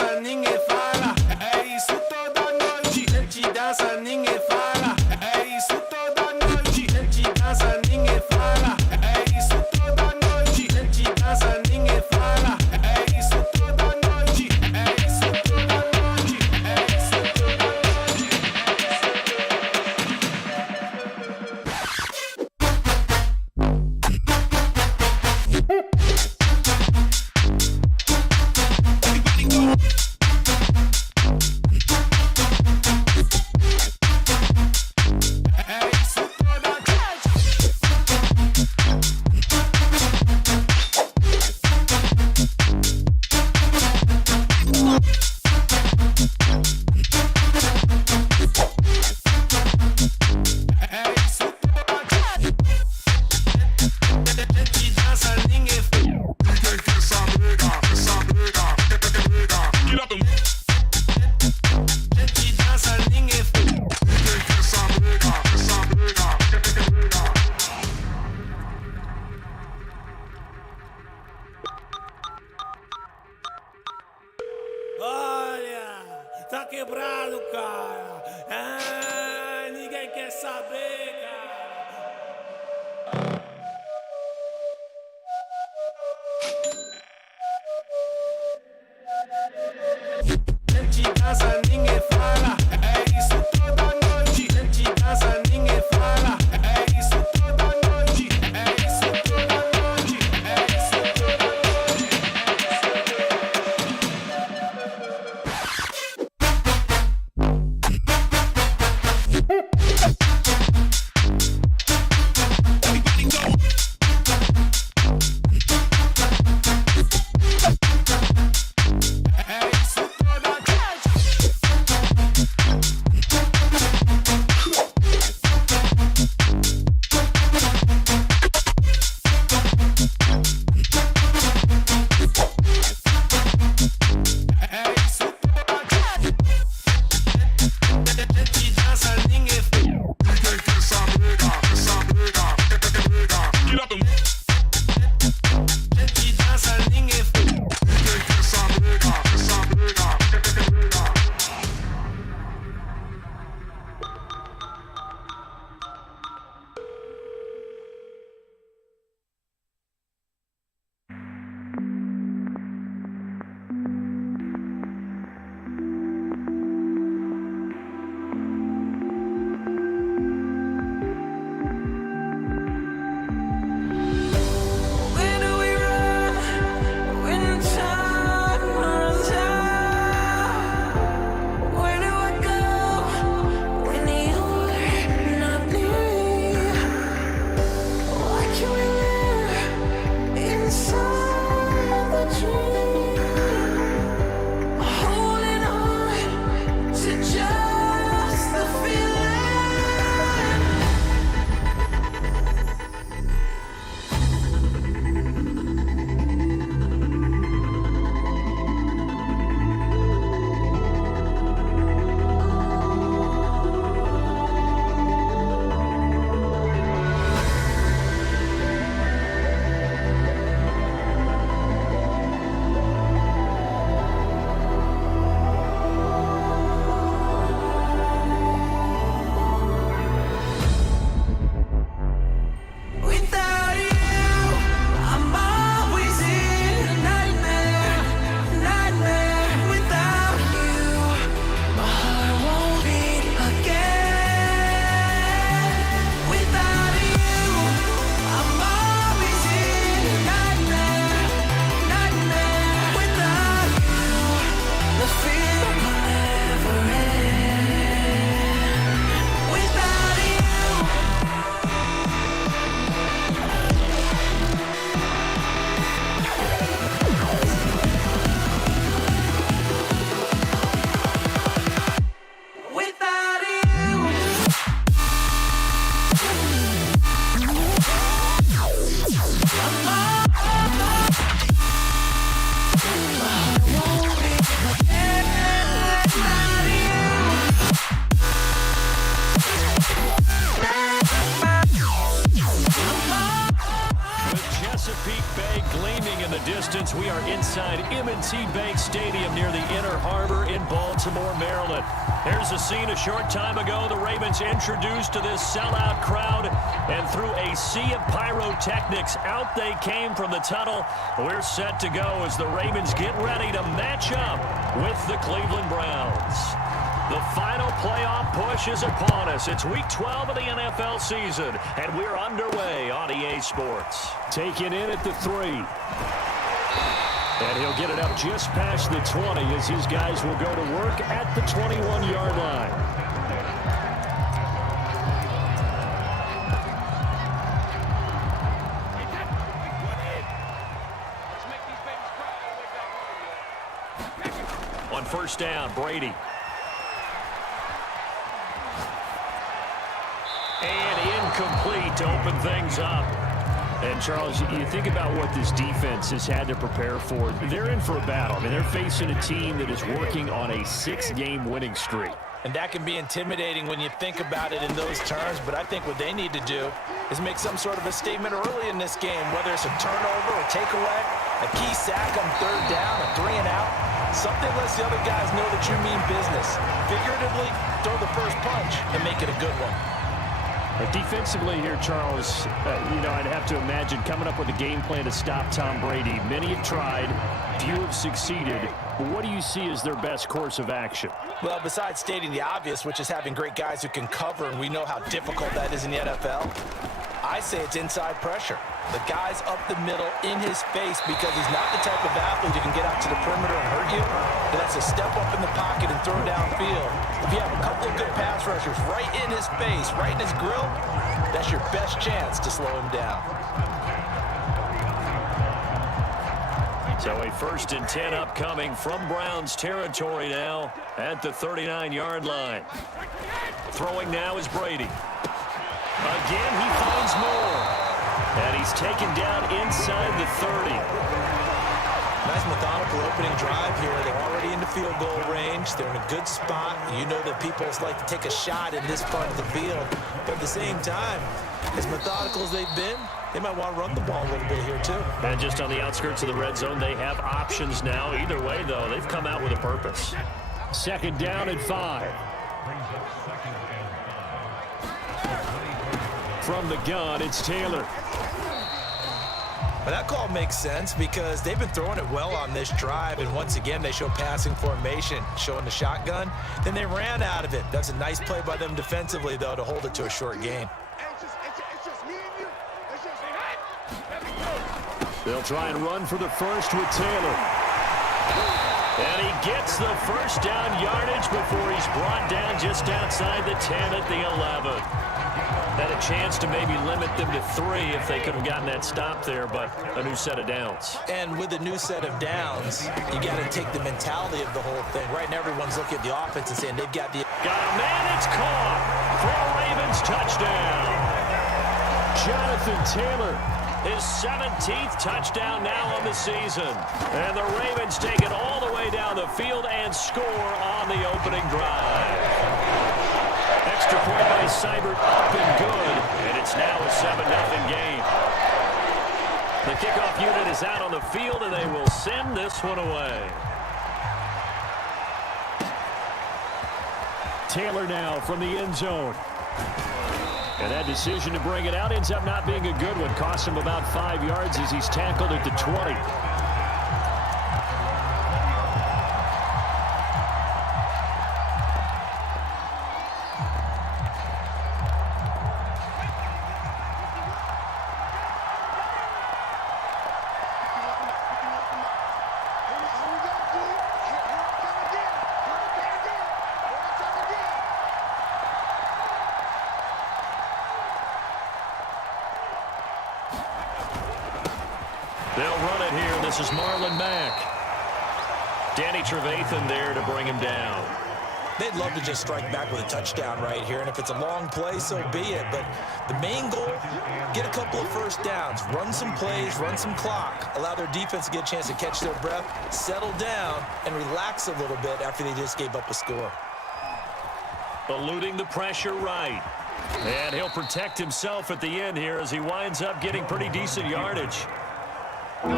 dança, ninguém fala. É isso toda noite. A gente dança, ninguém fala. É isso toda noite. A gente dança, ninguém fala. É isso toda noite. A gente dança, ninguém fala. É isso toda noite. É isso toda noite. É isso toda noite. Olha, tá quebrado, cara. Ah, ninguém quer saber, cara. Gente dança, ninguém fala. É isso toda noite. Gente dança, ninguém fala. É isso toda noite. É isso toda noite. É isso toda noite. Gleaming in the distance, we are inside M&T Bank Stadium near the Inner Harbor in Baltimore, Maryland. Here's a scene a short time ago. The Ravens introduced to this sellout crowd, and through a sea of pyrotechnics, out they came from the tunnel. We're set to go as the Ravens get ready to match up with the Cleveland Browns. The final playoff push is upon us. It's Week 12 of the NFL season, and we're underway on EA Sports. Taken in at the 3. And he'll get it up just past the 20 as his guys will go to work at the 21-yard line. On first down, Brady. And incomplete to open things up. And, Charles, you think about what this defense has had to prepare for. They're in for a battle. I mean, they're facing a team that is working on a 6-game winning streak. And that can be intimidating when you think about it in those terms. But I think what they need to do is make some sort of a statement early in this game, whether it's a turnover, a takeaway, a key sack on third down, a 3 and out. Something lets the other guys know that you mean business. Figuratively, throw the first punch and make it a good one. Defensively here, Charles, I'd have to imagine coming up with a game plan to stop Tom Brady. Many have tried, few have succeeded. But what do you see as their best course of action? Well, besides stating the obvious, which is having great guys who can cover, and we know how difficult that is in the NFL, I say it's inside pressure. The guy's up the middle in his face because he's not the type of athlete who can get out to the perimeter and hurt you. But that's a step up in the pocket and throw downfield. If you have a couple of good pass rushers right in his face, right in his grill, that's your best chance to slow him down. So a 1st and 10 upcoming from Browns territory now at the 39-yard line. Throwing now is Brady. Again, he finds more. And he's taken down inside the 30. Nice methodical opening drive here. They're already in the field goal range. They're in a good spot. You know that people like to take a shot in this part of the field. But at the same time, as methodical as they've been, they might want to run the ball a little bit here too. And just on the outskirts of the red zone, they have options now. Either way, though, they've come out with a purpose. 2nd down and 5. From the gun, it's Taylor. Well, that call makes sense because they've been throwing it well on this drive, and once again they show passing formation, showing the shotgun. Then they ran out of it. That's a nice play by them defensively, though, to hold it to a short gain. They'll try and run for the first with Taylor. And he gets the first down yardage before he's brought down just outside the 10 at the 11. Had a chance to maybe limit them to 3 if they could have gotten that stop there, but a new set of downs. And with a new set of downs, you got to take the mentality of the whole thing. Right now, everyone's looking at the offense and saying they've got the... Got a man, it's caught for a Ravens touchdown. Jonathan Taylor, his 17th touchdown now on the season. And the Ravens take it all the way down the field and score on the opening drive. Extra point by Seibert, up and good, and it's now a 7-0 game. The kickoff unit is out on the field, and they will send this one away. Taylor now from the end zone. And that decision to bring it out ends up not being a good one. Costs him about 5 yards as he's tackled at the 20. They'll run it here. This is Marlon Mack. Danny Trevathan there to bring him down. They'd love to just strike back with a touchdown right here, and if it's a long play, so be it. But the main goal, get a couple of first downs, run some plays, run some clock, allow their defense to get a chance to catch their breath, settle down, and relax a little bit after they just gave up a score. Eluding the pressure right. And he'll protect himself at the end here as he winds up getting pretty decent yardage. And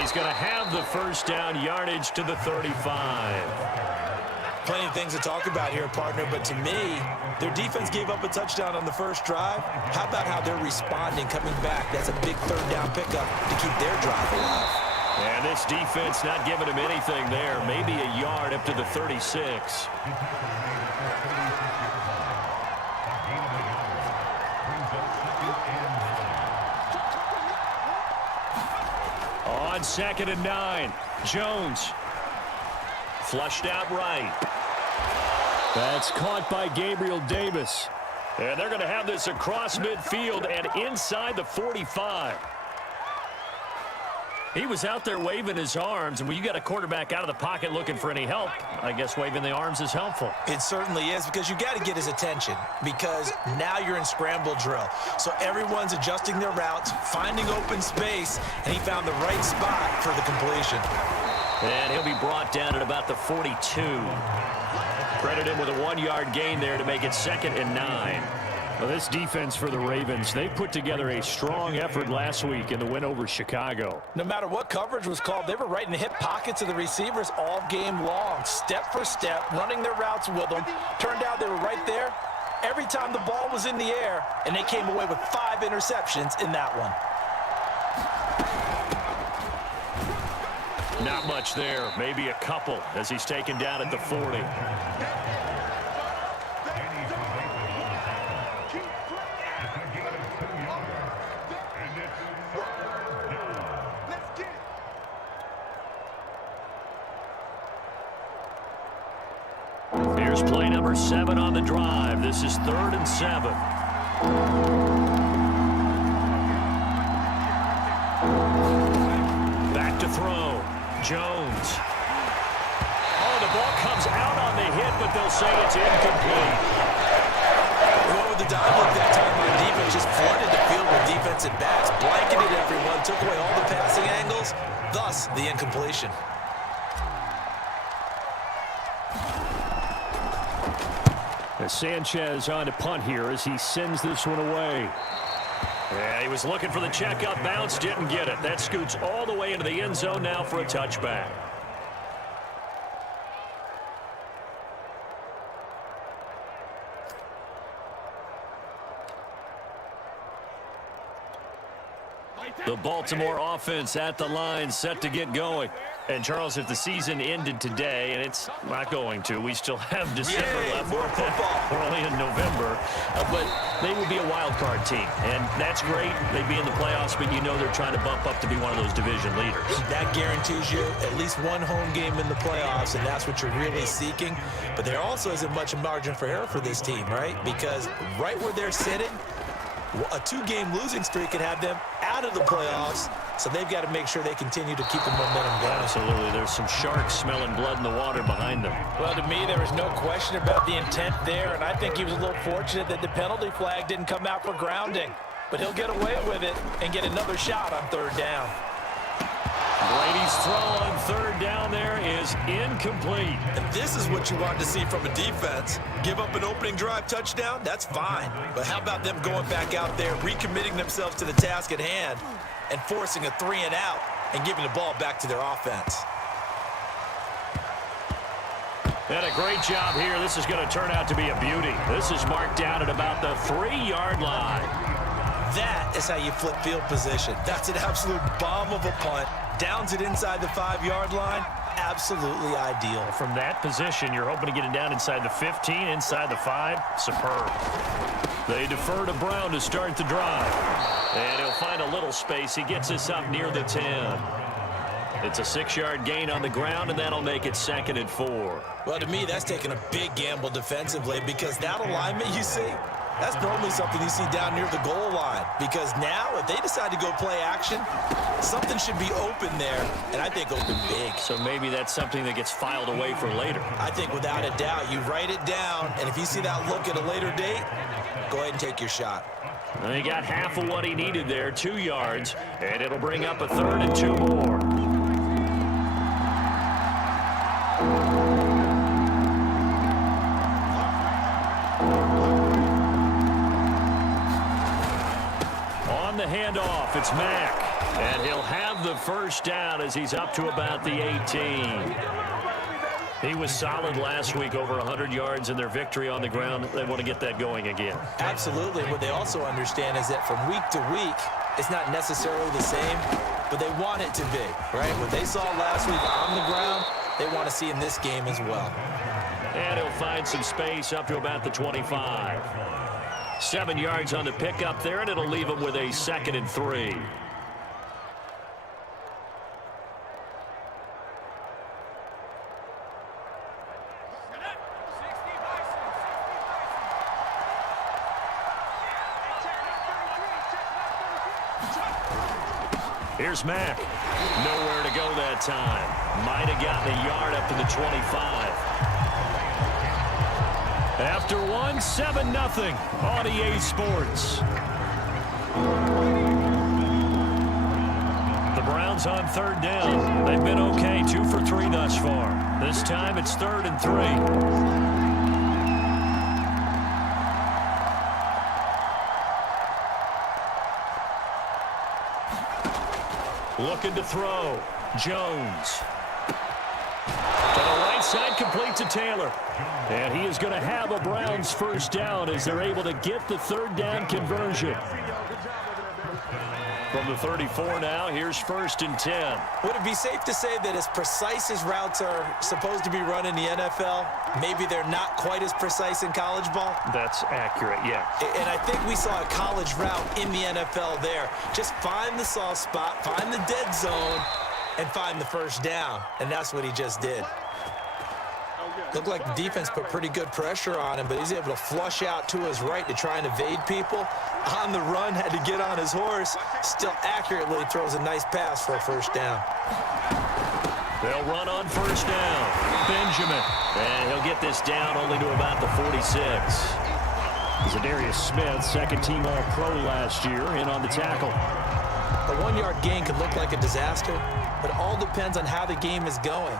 he's going to have the first down, yardage to the 35. Plenty of things to talk about here, partner, but to me, their defense gave up a touchdown on the first drive. How about how they're responding, coming back? That's a big third down pickup to keep their drive alive. And this defense not giving him anything there. Maybe a yard up to the 36. On 2nd and 9, Jones. Flushed out right. That's caught by Gabriel Davis. And they're going to have this across midfield and inside the 45. He was out there waving his arms, and when you got a quarterback out of the pocket looking for any help, I guess waving the arms is helpful. It certainly is, because you got to get his attention, because now you're in scramble drill. So everyone's adjusting their routes, finding open space, and he found the right spot for the completion. And he'll be brought down at about the 42. Credit him with a 1-yard gain there to make it 2nd and 9. Well, this defense for the Ravens, they put together a strong effort last week in the win over Chicago. No matter what coverage was called, they were right in the hip pockets of the receivers all game long, step for step, running their routes with them. Turned out they were right there every time the ball was in the air, and they came away with 5 interceptions in that one. Not much there, maybe a couple as he's taken down at the 40. Here's play number 7 on the drive. This is 3rd and 7. Back to throw. Jones. Oh, the ball comes out on the hit, but they'll say it's incomplete. What with the dive look that time on defense, just flooded the field with defensive backs, blanketed everyone, took away all the passing angles, thus the incompletion. As Sanchez on to punt here as he sends this one away. Yeah, he was looking for the checkup bounce, didn't get it. That scoots all the way into the end zone now for a touchback. The Baltimore offense at the line, set to get going. And, Charles, if the season ended today, and it's not going to, we still have December left. More football. We're only in November. But they would be a wild card team. And that's great. They'd be in the playoffs, but you know they're trying to bump up to be one of those division leaders. That guarantees you at least one home game in the playoffs, and that's what you're really seeking. But there also isn't much margin for error for this team, right? Because right where they're sitting, a 2-game losing streak could have them out of the playoffs, so they've got to make sure they continue to keep the momentum going. Absolutely. There's some sharks smelling blood in the water behind them. Well, to me, there was no question about the intent there, and I think he was a little fortunate that the penalty flag didn't come out for grounding. But he'll get away with it and get another shot on 3rd down. Brady's throw on 3rd down there is incomplete. And this is what you want to see from a defense. Give up an opening drive touchdown, that's fine. But how about them going back out there, recommitting themselves to the task at hand, and forcing a 3 and out and giving the ball back to their offense. And a great job here. This is going to turn out to be a beauty. This is marked down at about the 3-yard line. That is how you flip field position. That's an absolute bomb of a punt. Downs it inside the 5-yard line. Absolutely ideal. From that position, you're hoping to get it down inside the 15, inside the 5. Superb. They defer to Brown to start the drive. And he'll find a little space. He gets us up near the 10. It's a 6-yard gain on the ground, and that'll make it 2nd and 4. Well, to me, that's taking a big gamble defensively, because that alignment you see, that's normally something you see down near the goal line. Because now, if they decide to go play action, something should be open there, and I think open big. So maybe that's something that gets filed away for later. I think without a doubt, you write it down, and if you see that look at a later date, go ahead and take your shot. And he got half of what he needed there, 2 yards, and it'll bring up a 3rd and 2 more. handoff. It's Mack. And he'll have the first down as he's up to about the 18. He was solid last week, over 100 yards in their victory on the ground. They want to get that going again. Absolutely. What they also understand is that from week to week, it's not necessarily the same, but they want it to be, right? What they saw last week on the ground, they want to see in this game as well. And he'll find some space up to about the 25. 7 yards on the pickup there, and it'll leave him with a 2nd and 3. Here's Mack. Nowhere to go that time. Might have gotten a yard up to the 25. After 1, 7-0 on EA Sports. The Browns on 3rd down. They've been okay, 2 for 3 thus far. This time it's 3rd and 3. Looking to throw. Jones. To the right side, complete to Taylor. And he is going to have a Browns first down as they're able to get the 3rd down conversion. From the 34 now, here's 1st and 10. Would it be safe to say that as precise as routes are supposed to be run in the NFL, maybe they're not quite as precise in college ball? That's accurate, yeah. And I think we saw a college route in the NFL there. Just find the soft spot, find the dead zone, and find the first down. And that's what he just did. Looked like the defense put pretty good pressure on him, but he's able to flush out to his right to try and evade people. On the run, had to get on his horse. Still accurately throws a nice pass for a first down. They'll run on first down. Benjamin. And he'll get this down only to about the 46. Zadarius Smith, 2nd-team All-Pro last year, in on the tackle. A 1-yard gain could look like a disaster, but it all depends on how the game is going.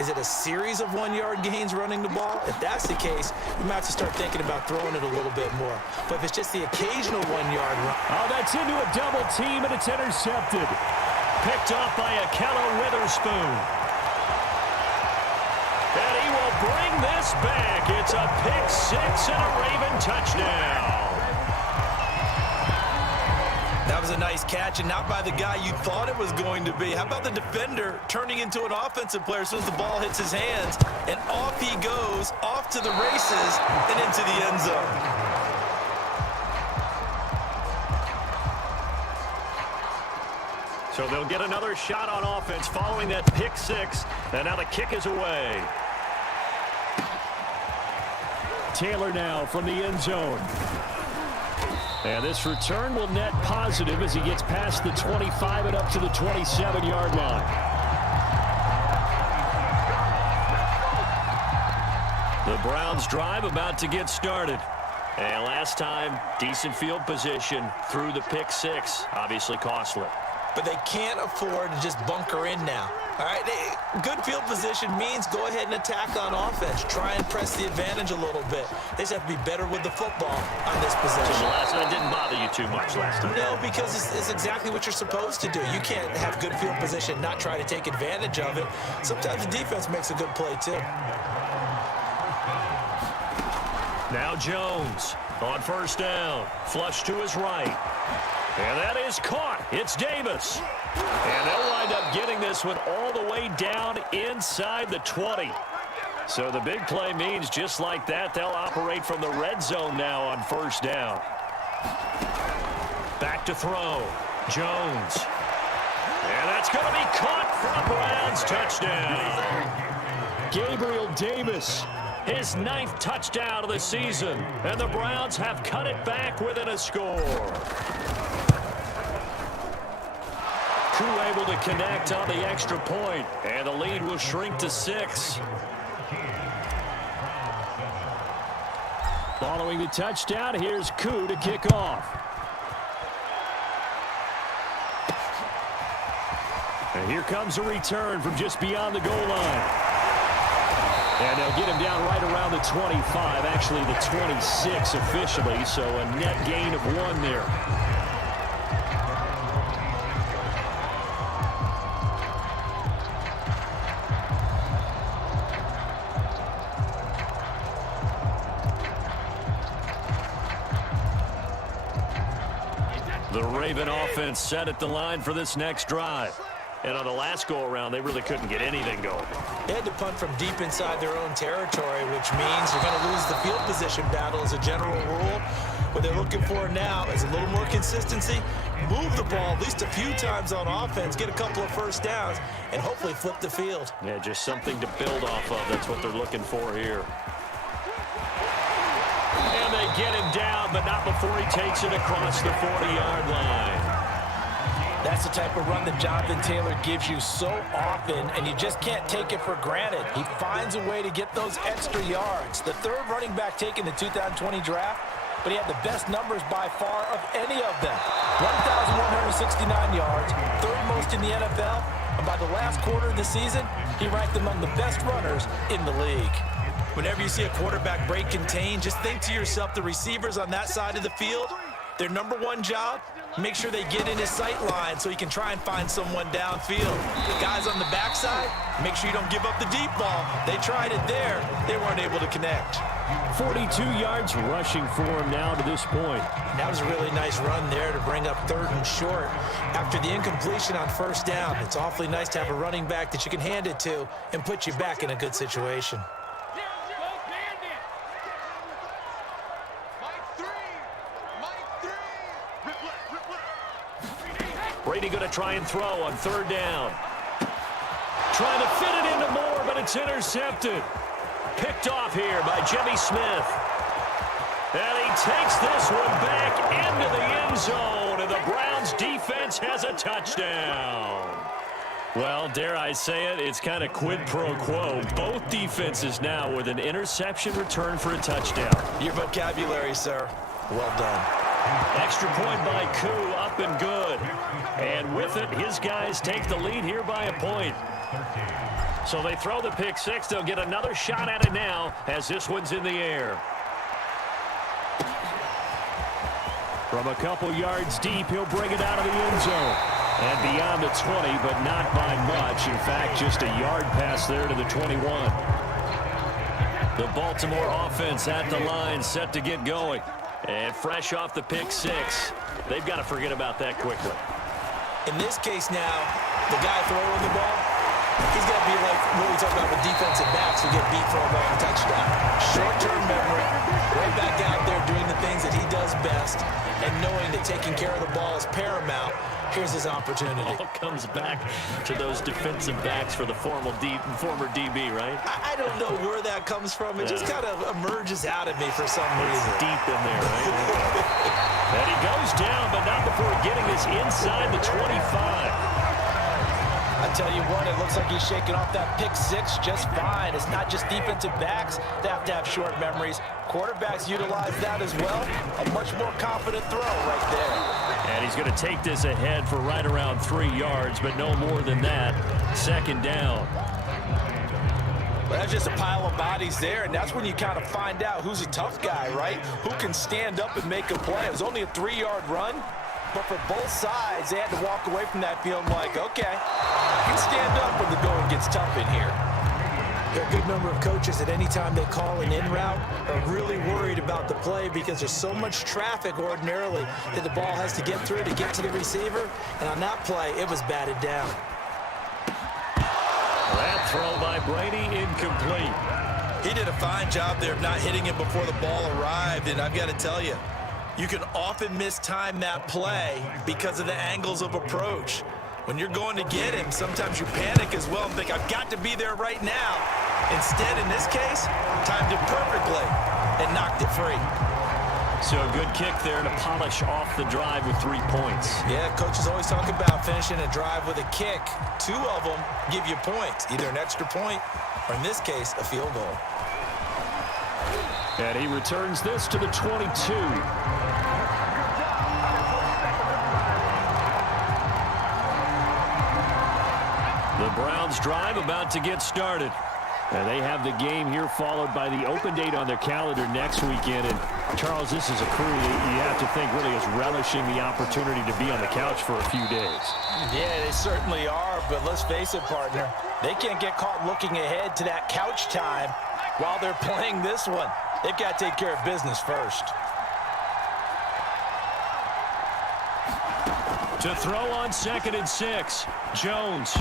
Is it a series of 1-yard gains running the ball? If that's the case, you might have to start thinking about throwing it a little bit more. But if it's just the occasional 1-yard run. Oh, that's into a double team, and it's intercepted. Picked off by Akello Witherspoon. And he will bring this back. It's a pick-6 and a Raven touchdown. That was a nice catch, and not by the guy you thought it was going to be. How about the defender turning into an offensive player as soon as the ball hits his hands, and off he goes, off to the races, and into the end zone. So they'll get another shot on offense following that pick-6, and now the kick is away. Taylor now from the end zone. And this return will net positive as he gets past the 25 and up to the 27-yard line. The Browns drive about to get started. And last time, decent field position through the pick-6. Obviously costly. But they can't afford to just bunker in now. All right, good field position means go ahead and attack on offense. Try and press the advantage a little bit. They just have to be better with the football on this possession. So that didn't bother you too much last time. No, because it's exactly what you're supposed to do. You can't have good field position, not try to take advantage of it. Sometimes the defense makes a good play, too. Now Jones on first down. Flush to his right. And that is caught. It's Davis. And they'll wind up getting this one all the way down inside the 20. So the big play means just like that, they'll operate from the red zone now on first down. Back to throw. Jones. And that's going to be caught for a Browns touchdown. Gabriel Davis, his 9th touchdown of the season. And the Browns have cut it back within a score. Crew able to connect on the extra point, and the lead will shrink to 6. Following the touchdown, here's Koo to kick off. And here comes a return from just beyond the goal line. And they'll get him down right around the 25, actually the 26 officially, so a net gain of 1 there. The Raven offense set at the line for this next drive. And on the last go-around, they really couldn't get anything going. They had to punt from deep inside their own territory, which means you're going to lose the field position battle as a general rule. What they're looking for now is a little more consistency, move the ball at least a few times on offense, get a couple of first downs, and hopefully flip the field. Yeah, just something to build off of. That's what they're looking for here. And they get him down, but not before he takes it across the 40-yard line. That's the type of run that Jonathan Taylor gives you so often, and you just can't take it for granted. He finds a way to get those extra yards. The third running back taken in the 2020 draft, but he had the best numbers by far of any of them. 1,169 yards, third most in the NFL, and by the last quarter of the season, he ranked among the best runners in the league. Whenever you see a quarterback break contain, just think to yourself, the receivers on that side of the field, their number one job, make sure they get in his sight line so he can try and find someone downfield. Guys on the backside, make sure you don't give up the deep ball. They tried it there. They weren't able to connect. 42 yards rushing for him now to this point. That was a really nice run there to bring up third and short. After the incompletion on first down, it's awfully nice to have a running back that you can hand it to and put you back in a good situation. Brady going to try and throw on third down. Trying to fit it into Moore, but it's intercepted. Picked off here by Jimmy Smith. And he takes this one back into the end zone, and the Browns defense has a touchdown. Well, dare I say it, it's kind of quid pro quo. Both defenses now with an interception return for a touchdown. Your vocabulary, sir. Well done. Extra point by Koo, up and good. And with it, his guys take the lead here by a point. So they throw the pick six. They'll get another shot at it now as this one's in the air. From a couple yards deep, he'll bring it out of the end zone. And beyond the 20, but not by much. In fact, just a yard pass there to the 21. The Baltimore offense at the line, set to get going. And fresh off the pick six, they've got to forget about that quickly. In this case now, the guy throwing the ball, he's got to be like what we talk about with defensive backs who get beat for a long touchdown. Short-term memory, right back out there doing the things that he does best, and knowing that taking care of the ball is paramount. Here's his opportunity. All comes back to those defensive backs for the former DB, right? I don't know where that comes from. It just kind of emerges out of me for some reason. It's deep in there, right? And he goes down, but not before getting this inside the 25. I tell you what, it looks like he's shaking off that pick six just fine. It's not just defensive backs that have to have short memories. Quarterbacks utilize that as well. A much more confident throw right there. And he's going to take this ahead for right around 3 yards, but no more than that. Second down. Well, that's just a pile of bodies there, and that's when you kind of find out who's a tough guy, right? Who can stand up and make a play. It was only a 3-yard run, but for both sides, they had to walk away from that feeling like, okay, I can stand up when the going gets tough in here. There are a good number of coaches that any time they call an in route are really worried about the play because there's so much traffic ordinarily that the ball has to get through to get to the receiver. And on that play, it was batted down. That throw by Brady, incomplete. He did a fine job there of not hitting him before the ball arrived. And I've got to tell you, you can often mistime that play because of the angles of approach. When you're going to get him, sometimes you panic as well and think, I've got to be there right now. Instead, in this case, timed it perfectly and knocked it free. So a good kick there to polish off the drive with 3 points. Yeah, coaches always talk about finishing a drive with a kick. 2 of them give you points, either an extra point or, in this case, a field goal. And he returns this to the 22. The Browns drive about to get started. And they have the game here followed by the open date on their calendar next weekend. And Charles, this is a crew that you have to think really is relishing the opportunity to be on the couch for a few days. Yeah, they certainly are, but let's face it, partner. They can't get caught looking ahead to that couch time while they're playing this one. They've got to take care of business first. To throw on 2nd and 6. Jones.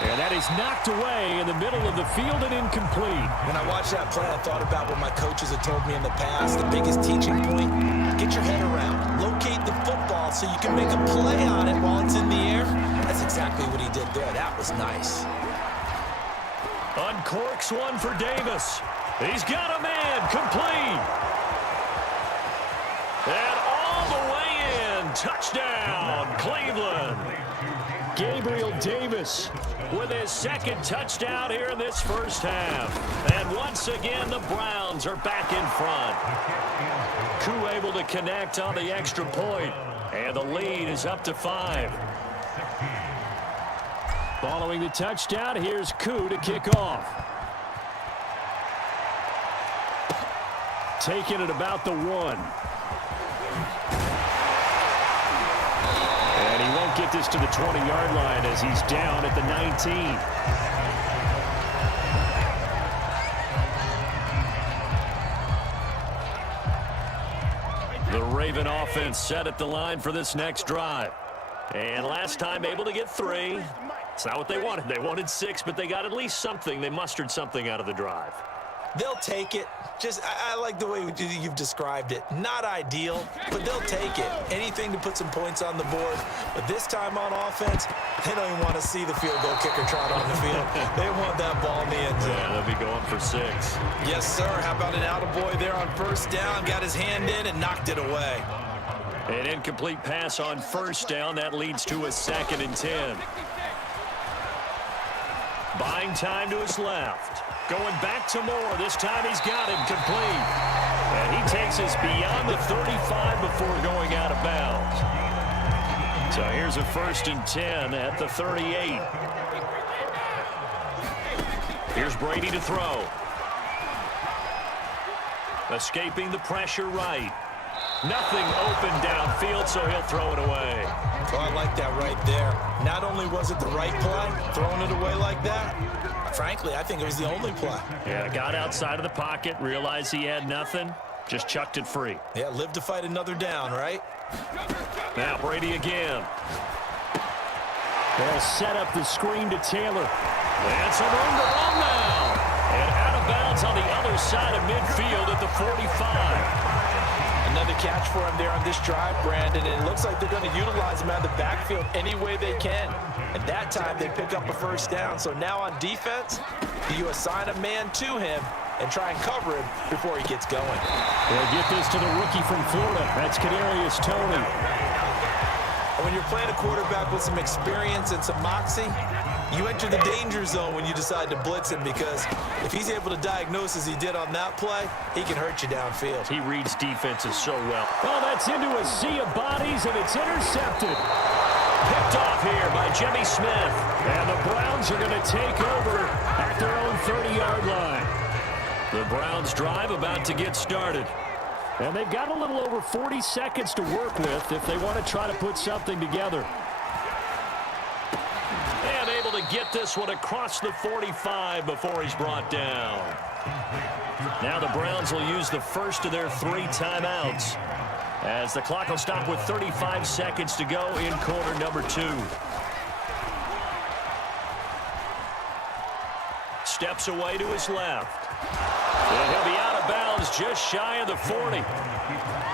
And that is knocked away in the middle of the field and incomplete. When I watched that play, I thought about what my coaches had told me in the past. The biggest teaching point, get your head around. Locate the football so you can make a play on it while it's in the air. That's exactly what he did there. That was nice. Uncorks one for Davis. He's got a man. Complete. And all the way in. Touchdown, Cleveland. Gabriel Davis with his 2nd touchdown here in this first half. And once again, the Browns are back in front. Koo able to connect on the extra point. And the lead is up to 5. Following the touchdown, here's Koo to kick off. Taking it about the 1. And he won't get this to the 20-yard line as he's down at the 19. The Raven offense set at the line for this next drive. And last time able to get 3. It's not what they wanted. They wanted 6, but they got at least something. They mustered something out of the drive. They'll take it. I like the way you've described it. Not ideal, but they'll take it. Anything to put some points on the board. But this time on offense, they don't even want to see the field goal kicker trot on the field. They want that ball in the end zone. Yeah, they'll be going for 6. Yes, sir. How about an attaboy there on 1st down? Got his hand in and knocked it away. An incomplete pass on 1st down. That leads to a 2nd and 10. Buying time to his left. Going back to Moore. This time he's got him complete. And he takes us beyond the 35 before going out of bounds. So here's a 1st and 10 at the 38. Here's Brady to throw. Escaping the pressure right. Nothing open downfield, so he'll throw it away. Oh, I like that right there. Not only was it the right play, throwing it away like that, frankly, I think it was the only play. Yeah, got outside of the pocket, realized he had nothing, just chucked it free. Yeah, live to fight another down, right? Now Brady again. They'll set up the screen to Taylor. And some room to run now. And out of bounds on the other side of midfield at the 45. Another catch for him there on this drive, Brandon, and it looks like they're going to utilize him out of the backfield any way they can. At that time, they pick up a 1st down. So now on defense, do you assign a man to him and try and cover him before he gets going? They'll get this to the rookie from Florida. That's Kadarius Toney. And when you're playing a quarterback with some experience and some moxie, you enter the danger zone when you decide to blitz him, because if he's able to diagnose as he did on that play, he can hurt you downfield. He reads defenses so well. Well, that's into a sea of bodies, and it's intercepted. Picked off here by Jimmy Smith. And the Browns are going to take over at their own 30-yard line. The Browns drive about to get started. And they've got a little over 40 seconds to work with if they want to try to put something together. And able to get this one across the 45 before he's brought down. Now the Browns will use the first of their 3 timeouts, as the clock will stop with 35 seconds to go in quarter number 2. Steps away to his left. And he'll be out of bounds just shy of the 40.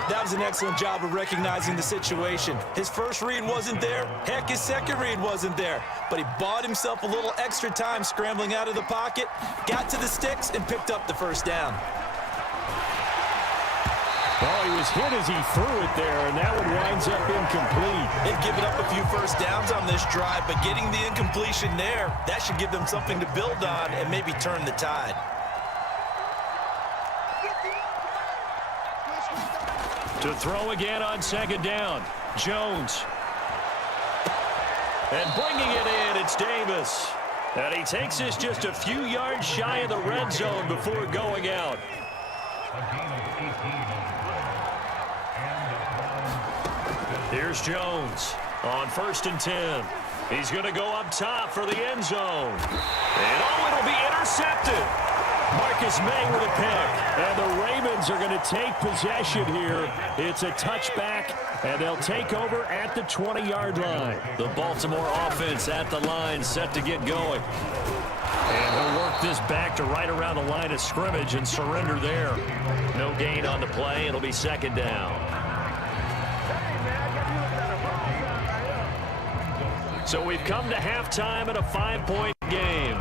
That was an excellent job of recognizing the situation. His first read wasn't there. Heck, his second read wasn't there. But he bought himself a little extra time scrambling out of the pocket, got to the sticks, and picked up the 1st down. Oh, he was hit as he threw it there, and that one winds up incomplete. They've given up a few 1st downs on this drive, but getting the incompletion there, that should give them something to build on and maybe turn the tide. To throw again on 2nd down, Jones. And bringing it in, it's Davis. And he takes this just a few yards shy of the red zone before going out. Here's Jones on 1st and 10. He's going to go up top for the end zone. And it'll be intercepted. Marcus May with a pick. And the Ravens are going to take possession here. It's a touchback, and they'll take over at the 20-yard line. The Baltimore offense at the line, set to get going. And he'll work this back to right around the line of scrimmage and surrender there. No gain on the play. It'll be second down. So we've come to halftime in a 5-point game.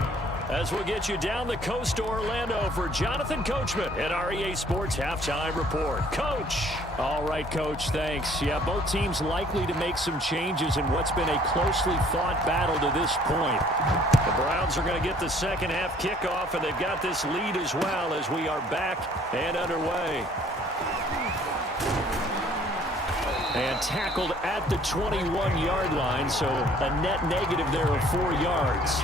As we'll get you down the coast to Orlando for Jonathan Coachman at our EA Sports Halftime Report. Coach. All right, Coach, thanks. Yeah, both teams likely to make some changes in what's been a closely fought battle to this point. The Browns are going to get the second half kickoff, and they've got this lead as well as we are back and underway. And tackled at the 21-yard line, so a net negative there of 4 yards.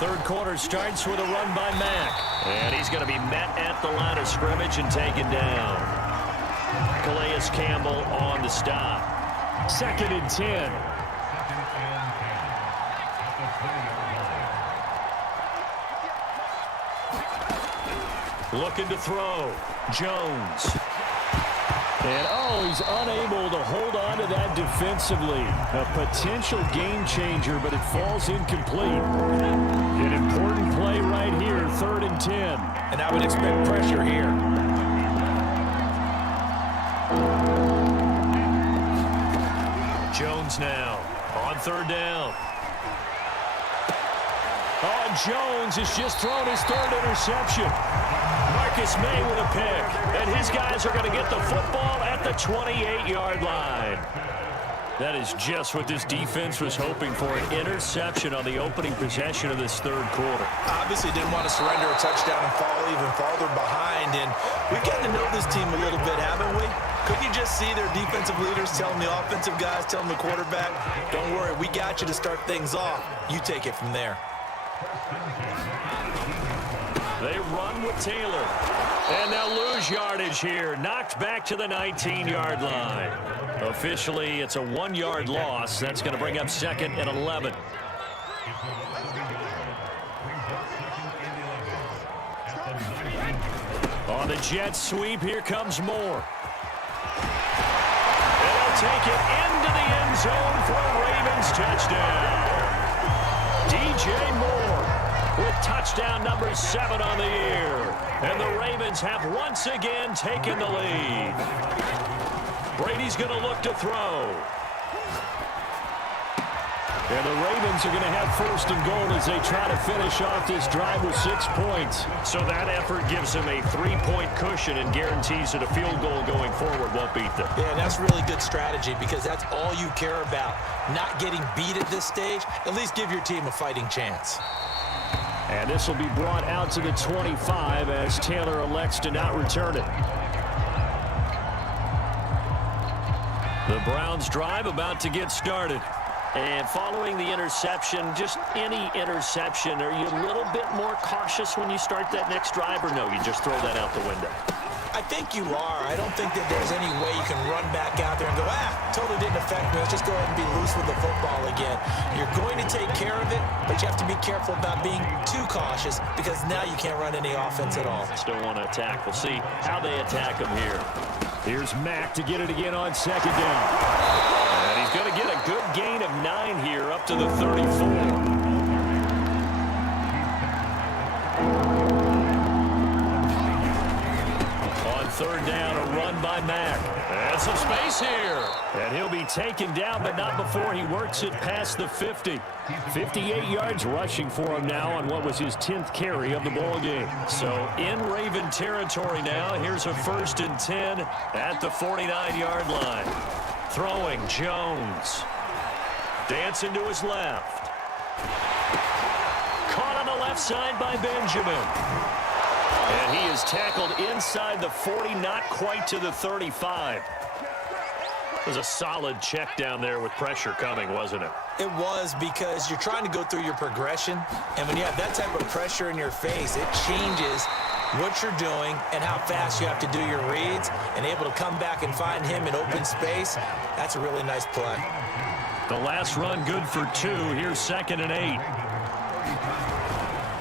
Third quarter starts with a run by Mack. And he's going to be met at the line of scrimmage and taken down. Calais Campbell on the stop. 2nd and 10. Looking to throw. Jones. And, he's unable to hold on to that defensively. A potential game changer, but it falls incomplete. An important play right here, 3rd and 10. And I would expect pressure here. Jones now on 3rd down. Jones has just thrown his 3rd interception. Marcus May with a pick. And his guys are going to get the football at the 28-yard line. That is just what this defense was hoping for, an interception on the opening possession of this 3rd quarter. Obviously didn't want to surrender a touchdown and fall even farther behind. And we've gotten to know this team a little bit, haven't we? Couldn't you just see their defensive leaders telling the offensive guys, telling the quarterback, don't worry, we got you to start things off. You take it from there. They run with Taylor. And they'll lose yardage here. Knocked back to the 19-yard line. Officially, it's a 1-yard loss. That's going to bring up 2nd and 11. On the jet sweep, here comes Moore. And they'll take it into the end zone for a Ravens touchdown. DJ Moore with touchdown number 7 on the year. And the Ravens have once again taken the lead. Brady's going to look to throw. And the Ravens are going to have 1st and goal as they try to finish off this drive with 6 points. So that effort gives them a 3-point cushion and guarantees that a field goal going forward won't beat them. Yeah, that's really good strategy because that's all you care about. Not getting beat at this stage. At least give your team a fighting chance. And this will be brought out to the 25 as Taylor elects to not return it. The Browns drive about to get started. And following the interception, just any interception, are you a little bit more cautious when you start that next drive, or no, you just throw that out the window? I think you are. I don't think that there's any way you can run back out there and go, totally didn't affect me. Let's just go ahead and be loose with the football again. You're going to take care of it, but you have to be careful about being too cautious because now you can't run any offense at all. Still want to attack. We'll see how they attack him here. Here's Mack to get it again on 2nd down. And he's going to get a good gain of 9 here up to the 34. 3rd down, a run by Mack. And some space here. And he'll be taken down, but not before he works it past the 50. 58 yards rushing for him now on what was his 10th carry of the ball game. So in Raven territory now. Here's a 1st and 10 at the 49-yard line. Throwing Jones. Dancing to his left. Caught on the left side by Benjamin. And he is tackled inside the 40, not quite to the 35. It was a solid check down there with pressure coming, wasn't it? It was, because you're trying to go through your progression, and when you have that type of pressure in your face, it changes what you're doing and how fast you have to do your reads and able to come back and find him in open space. That's a really nice play. The last run good for 2. Here's 2nd and 8.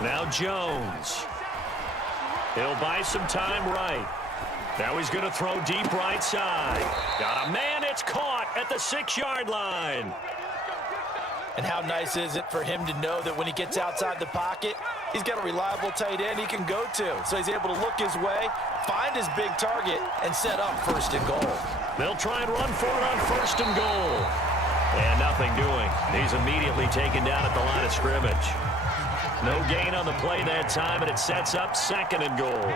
Now Jones. He'll buy some time right. Now he's going to throw deep right side. Got a man. It's caught at the 6-yard line. And how nice is it for him to know that when he gets outside the pocket, he's got a reliable tight end he can go to. So he's able to look his way, find his big target, and set up 1st and goal. They'll try and run for it on 1st and goal. And nothing doing. He's immediately taken down at the line of scrimmage. No gain on the play that time, and it sets up 2nd and goal.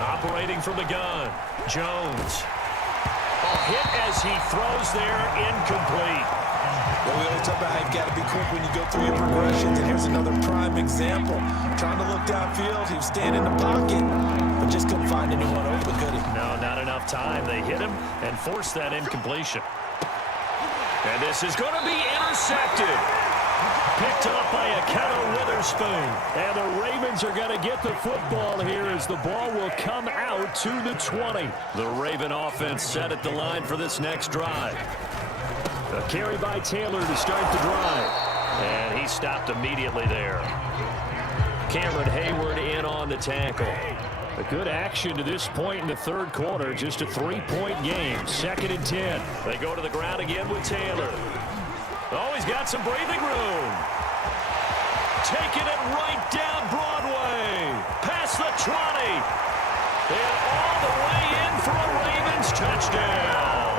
Operating from the gun, Jones. A hit as he throws there, incomplete. Well, we always talk about how you've got to be quick when you go through your progressions, and here's another prime example. Trying to look downfield, he was staying in the pocket, but just couldn't find anyone open, could he? No, not enough time. They hit him and forced that incompletion. And this is going to be intercepted. Picked off by Akello Witherspoon. And the Ravens are going to get the football here as the ball will come out to the 20. The Raven offense set at the line for this next drive. A carry by Taylor to start the drive. And he stopped immediately there. Cameron Hayward in on the tackle. A good action to this point in the 3rd quarter. Just a 3-point game. 2nd and 10. They go to the ground again with Taylor. Oh, he's got some breathing room. Taking it right down Broadway. Past the 20. And all the way in for a Ravens touchdown.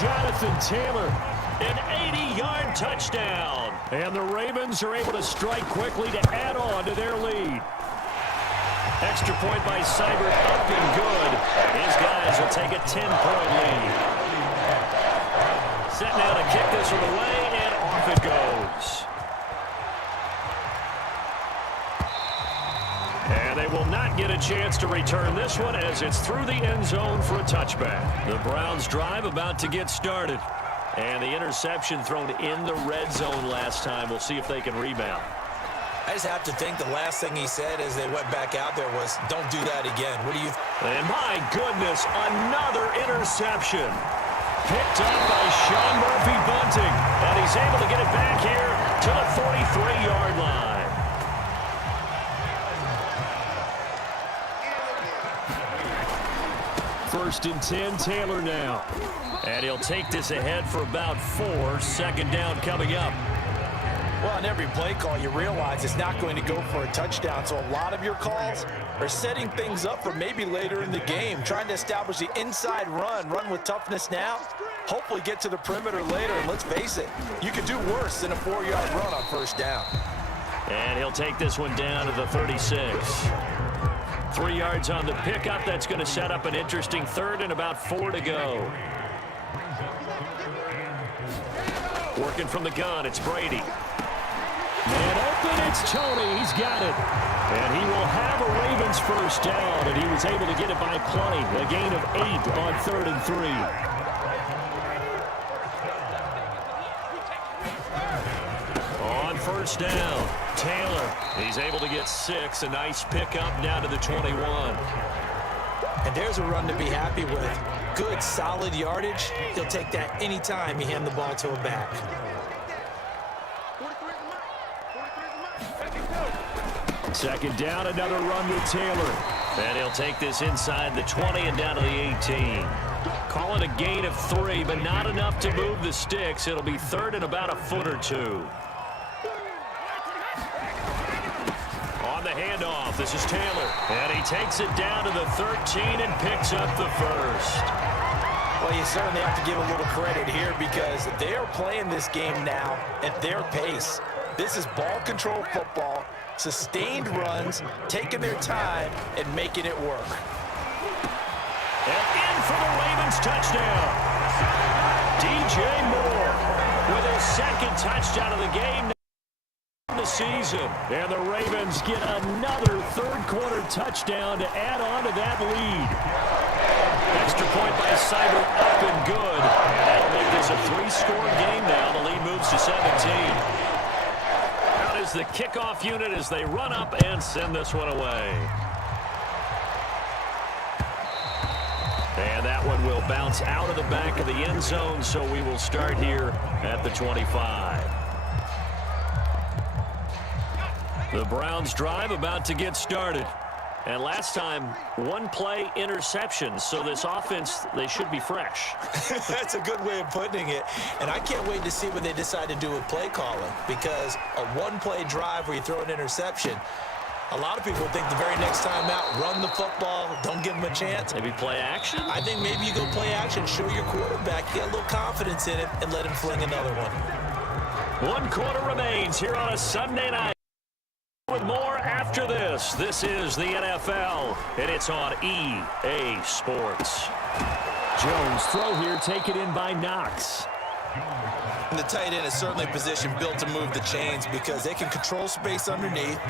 Jonathan Taylor, an 80-yard touchdown. And the Ravens are able to strike quickly to add on to their lead. Extra point by Seibert up and good. His guys will take a 10-point lead. Set now to kick this one away, and off it goes. And they will not get a chance to return this one as it's through the end zone for a touchback. The Browns drive about to get started. And the interception thrown in the red zone last time. We'll see if they can rebound. I just have to think the last thing he said as they went back out there was, don't do that again. What do you think? And my goodness, another interception. Picked up by Sean Murphy-Bunting. And he's able to get it back here to the 43-yard line. First and 10, Taylor now. And he'll take this ahead for about 4. 2nd down coming up. Well, on every play call, you realize it's not going to go for a touchdown. So a lot of your calls are setting things up for maybe later in the game, trying to establish the inside run with toughness now, hopefully get to the perimeter later. And let's face it, you could do worse than a 4-yard run on 1st down. And he'll take this one down to the 36. 3 yards on the pickup. That's going to set up an interesting 3rd and about 4 to go. Working from the gun, it's Brady. And open, it's Tony. He's got it. And he will have a Ravens 1st down, and he was able to get it by plenty. A gain of 8 on 3rd and 3. On 1st down, Taylor. He's able to get 6. A nice pickup down to the 21. And there's a run to be happy with. Good, solid yardage. He'll take that anytime you hand the ball to a back. 2nd down, another run with Taylor. And he'll take this inside the 20 and down to the 18. Call it a gain of 3, but not enough to move the sticks. It'll be 3rd and about a foot or 2. On the handoff, this is Taylor. And he takes it down to the 13 and picks up the 1st. Well, you certainly have to give a little credit here because they are playing this game now at their pace. This is ball control football, sustained runs, taking their time, and making it work. And in for the Ravens touchdown. DJ Moore with his 2nd touchdown of the game in the season. And the Ravens get another 3rd quarter touchdown to add on to that lead. Extra point by Seibert up and good. That'll make this a 3-score game now. The lead moves to 17. is the kickoff unit as they run up and send this one away. And that one will bounce out of the back of the end zone, so we will start here at the 25. The Browns drive about to get started. And last time, one-play interception, so this offense, they should be fresh. That's a good way of putting it. And I can't wait to see what they decide to do with play calling, because a one-play drive where you throw an interception, a lot of people think the very next time out, run the football, don't give them a chance. Maybe play action? I think maybe you go play action, show your quarterback, get a little confidence in it, and let him fling another one. 1 quarter remains here on a Sunday night. With more after this. This is the NFL, and it's on EA Sports. Jones throw here, taken in by Knox. And the tight end is certainly a position built to move the chains because they can control space underneath.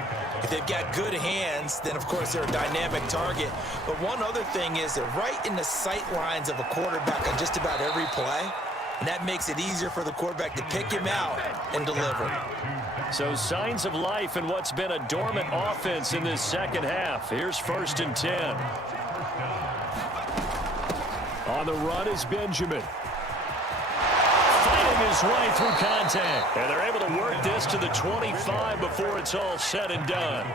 If they've got good hands, then of course they're a dynamic target. But one other thing is they're right in the sight lines of a quarterback on just about every play. And that makes it easier for the quarterback to pick him out and deliver. So signs of life in what's been a dormant offense in this second half. Here's 1st and 10. On the run is Benjamin. Fighting his way through contact. And they're able to work this to the 25 before it's all said and done.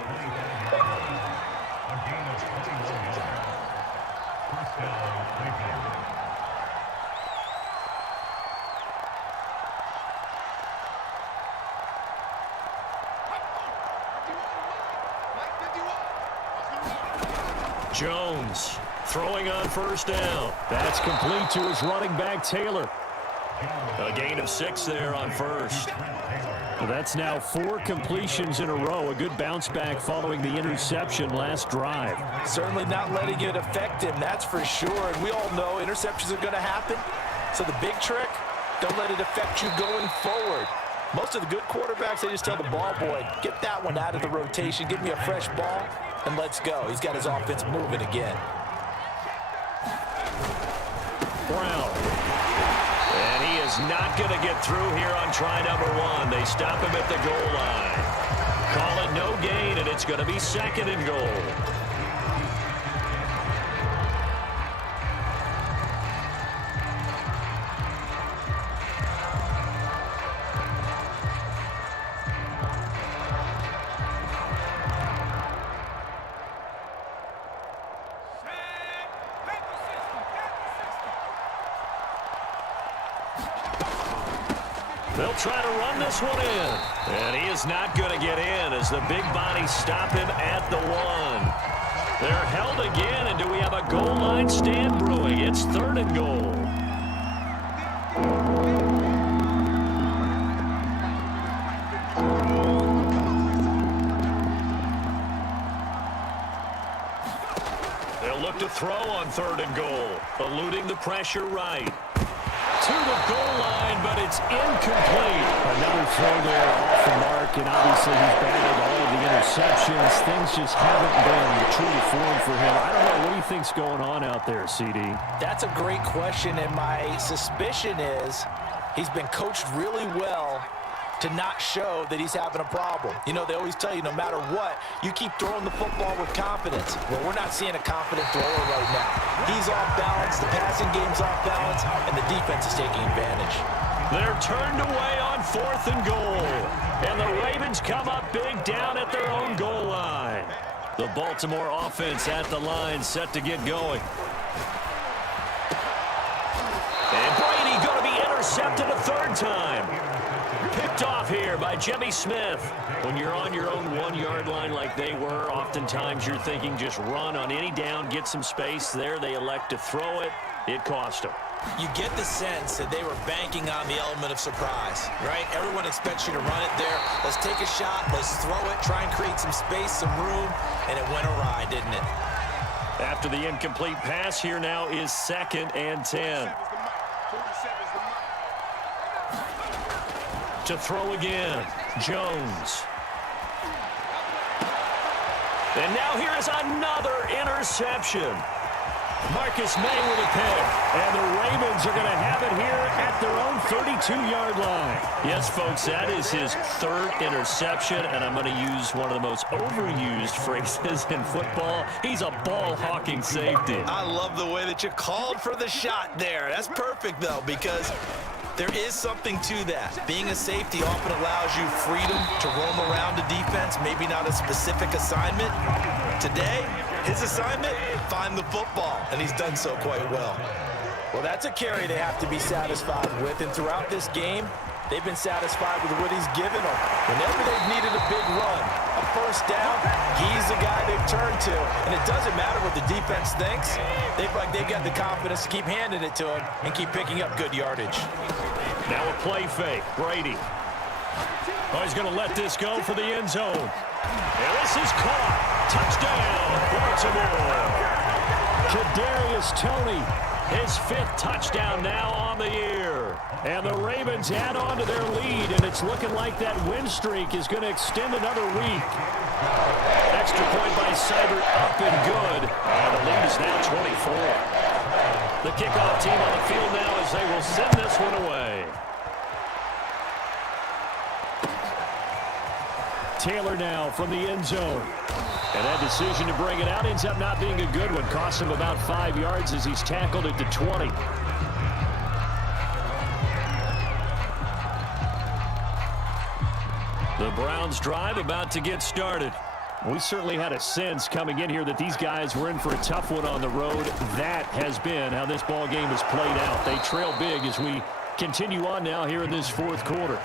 Jones throwing on 1st down. That's complete to his running back, Taylor. A gain of 6 there on 1st. Well, that's now 4 completions in a row. A good bounce back following the interception last drive. Certainly not letting it affect him, that's for sure. And we all know interceptions are going to happen. So the big trick, don't let it affect you going forward. Most of the good quarterbacks, they just tell the ball boy, get that one out of the rotation, give me a fresh ball, and let's go. He's got his offense moving again. Brown. And he is not going to get through here on try number 1. They stop him at the goal line. Call it no gain, and it's going to be 2nd and goal. They'll try to run this one in. And he is not going to get in as the big bodies stop him at the 1. They're held again, and do we have a goal line stand brewing? It's 3rd and goal. They'll look to throw on 3rd and goal, eluding the pressure right. To the goal line, but it's incomplete. Another throw there off the mark, and obviously he's battled all of the interceptions. Things just haven't been true to form for him. I don't know. What do you think's going on out there, CD? That's a great question, and my suspicion is he's been coached really well to not show that he's having a problem. You know, they always tell you no matter what, you keep throwing the football with confidence. Well, we're not seeing a confident thrower right now. He's off balance, the passing game's off balance, and the defense is taking advantage. They're turned away on 4th and goal. And the Ravens come up big down at their own goal line. The Baltimore offense at the line set to get going. And Brady going to be intercepted a 3rd time. Picked off here by Jimmy Smith. When you're on your own 1-yard line like they were, oftentimes you're thinking just run on any down, get some space. There they elect to throw it. It cost them. You get the sense that they were banking on the element of surprise, right? Everyone expects you to run it there. Let's take a shot. Let's throw it. Try and create some space, some room. And it went awry, didn't it? After the incomplete pass, here now is 2nd and 10. To throw again, Jones. And now here is another interception. Marcus May with a pick. And the Ravens are going to have it here at their own 32-yard line. Yes, folks, that is his third interception, and I'm going to use one of the most overused phrases in football. He's a ball-hawking safety. I love the way that you called for the shot there. That's perfect, though, because there is something to that. Being a safety often allows you freedom to roam around the defense, maybe not a specific assignment. Today, his assignment, find the football, and he's done so quite well. Well, that's a carry they have to be satisfied with, and throughout this game, they've been satisfied with what he's given them. Whenever they've needed a big run, a first down, he's the guy they've turned to. And it doesn't matter what the defense thinks. They've got the confidence to keep handing it to him and keep picking up good yardage. Now a play fake. Brady. Oh, he's going to let this go for the end zone. And this is caught. Touchdown, Baltimore. Kadarius Toney. His fifth touchdown now on the year. And the Ravens add on to their lead, and it's looking like that win streak is going to extend another week. Extra point by Seibert, up and good. And the lead is now 24. The kickoff team on the field now as they will send this one away. Taylor now from the end zone. And that decision to bring it out ends up not being a good one. Costs him about 5 yards as he's tackled at the 20. The Browns drive about to get started. We certainly had a sense coming in here that these guys were in for a tough one on the road. That has been how this ball game has played out. They trail big as we continue on now here in this fourth quarter.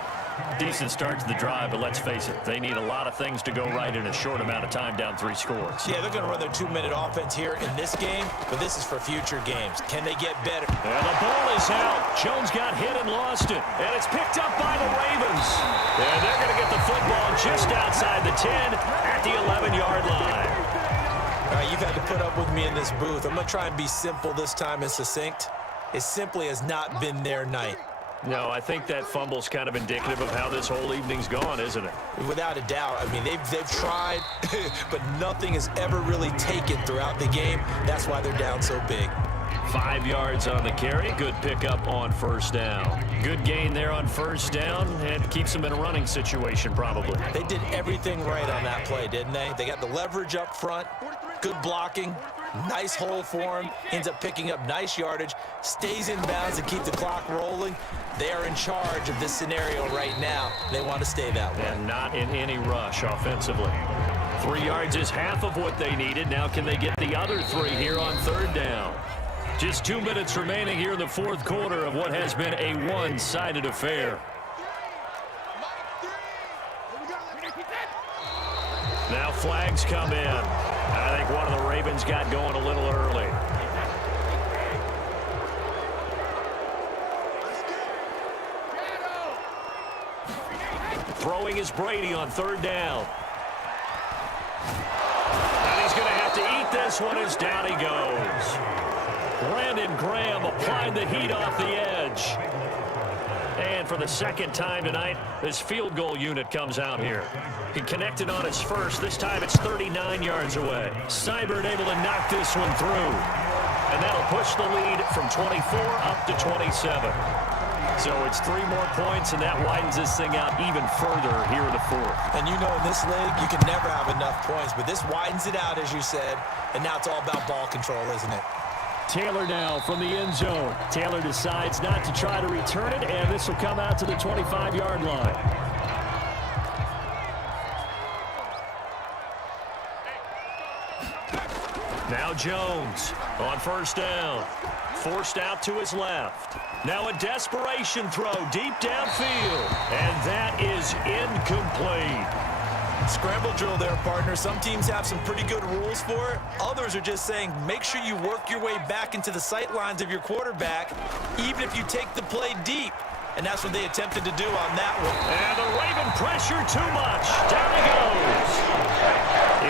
Decent start to the drive, but let's face it, they need a lot of things to go right in a short amount of time, down 3 scores. Yeah, they're going to run their 2-minute offense here in this game, but this is for future games. Can they get better? And the ball is out. Jones got hit and lost it, and it's picked up by the Ravens. And they're going to get the football just outside the 10 at the 11-yard line. All right, you've had to put up with me in this booth. I'm going to try and be simple this time and succinct. It simply has not been their night. No, I think that fumble's kind of indicative of how this whole evening's gone, isn't it? Without a doubt. I mean, they've tried, but nothing is ever really taken throughout the game. That's why they're down so big. 5 yards on the carry. Good pickup on first down. Good gain there on first down, and keeps them in a running situation probably. They did everything right on that play, didn't they? They got the leverage up front, good blocking, nice hole for him, ends up picking up nice yardage, stays in bounds to keep the clock rolling. They are in charge of this scenario right now. They want to stay that way. And not in any rush offensively. 3 yards is half of what they needed. Now can they get the other 3 here on third down? Just 2 minutes remaining here in the fourth quarter of what has been a one-sided affair. Now flags come in. I think one of the Ravens got going a little early. Throwing is Brady on third down. And he's going to have to eat this one as down he goes. Brandon Graham applied the heat off the edge. And for the second time tonight, this field goal unit comes out here. He connected on his first. This time it's 39 yards away. Seibert able to knock this one through. And that'll push the lead from 24 up to 27. So it's 3 more points, and that widens this thing out even further here in the fourth. And you know in this league, you can never have enough points, but this widens it out, as you said, and now it's all about ball control, isn't it? Taylor now from the end zone. Taylor decides not to try to return it, and this will come out to the 25-yard line. Now Jones on first down. Forced out to his left. Now a desperation throw deep downfield. And that is incomplete. Scramble drill there, partner. Some teams have some pretty good rules for it. Others are just saying, make sure you work your way back into the sight lines of your quarterback, even if you take the play deep. And that's what they attempted to do on that one. And the Raven pressure too much. Down he goes.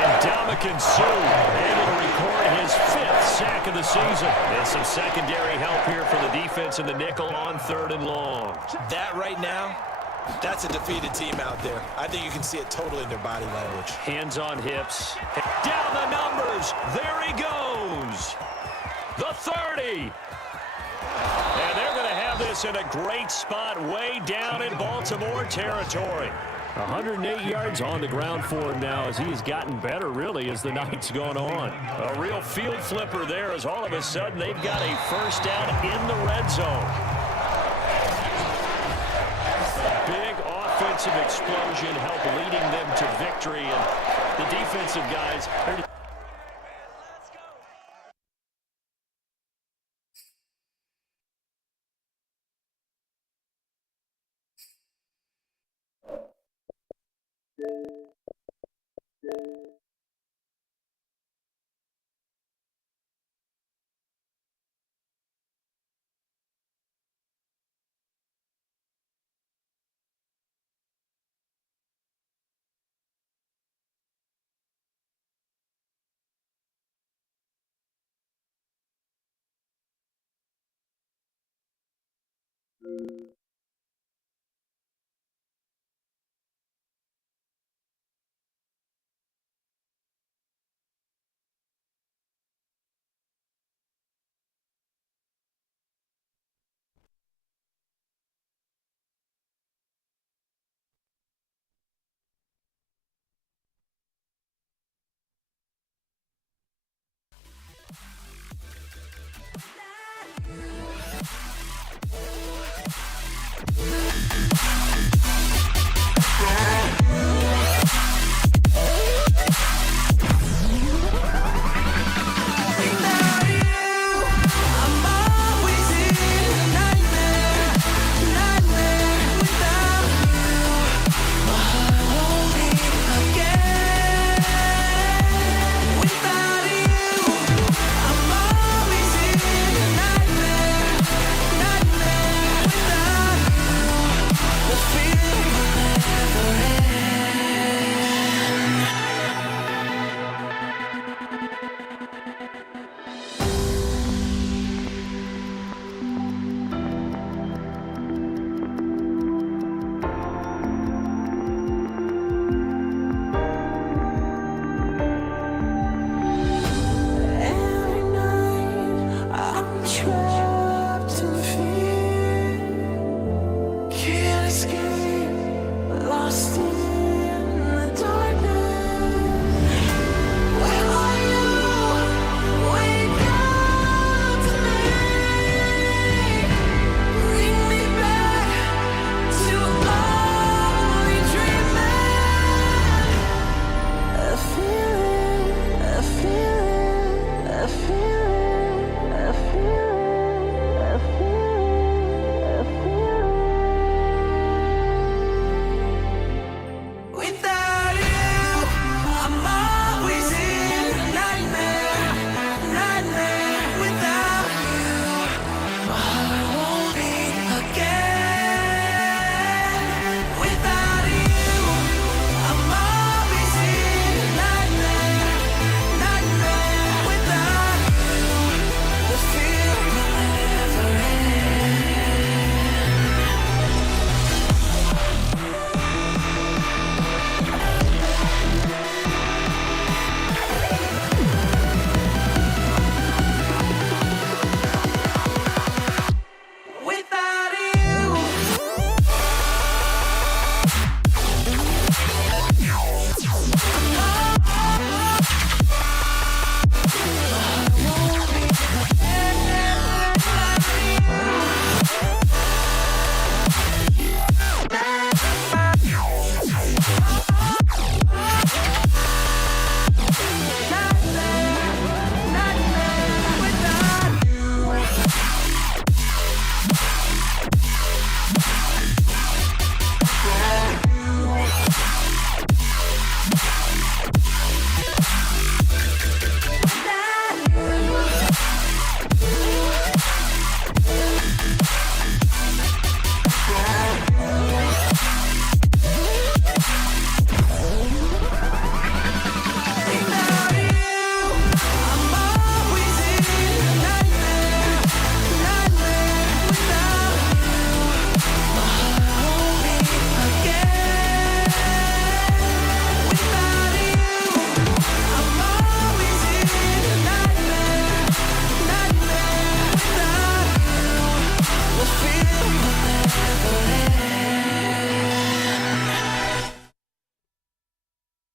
Ndamukong Suh able to record his 5th sack of the season. And some secondary help here for the defense in the nickel on 3rd and long. That right now, that's a defeated team out there. I think you can see it totally in their body language. Hands on hips. Down the numbers. There he goes. The 30. And they're going to have this in a great spot way down in Baltimore territory. 108 yards on the ground for him now as he has gotten better, really, as the night's gone on. A real field flipper there as all of a sudden they've got a first down in the red zone. Big offensive explosion helped leading them to victory, and the defensive guys are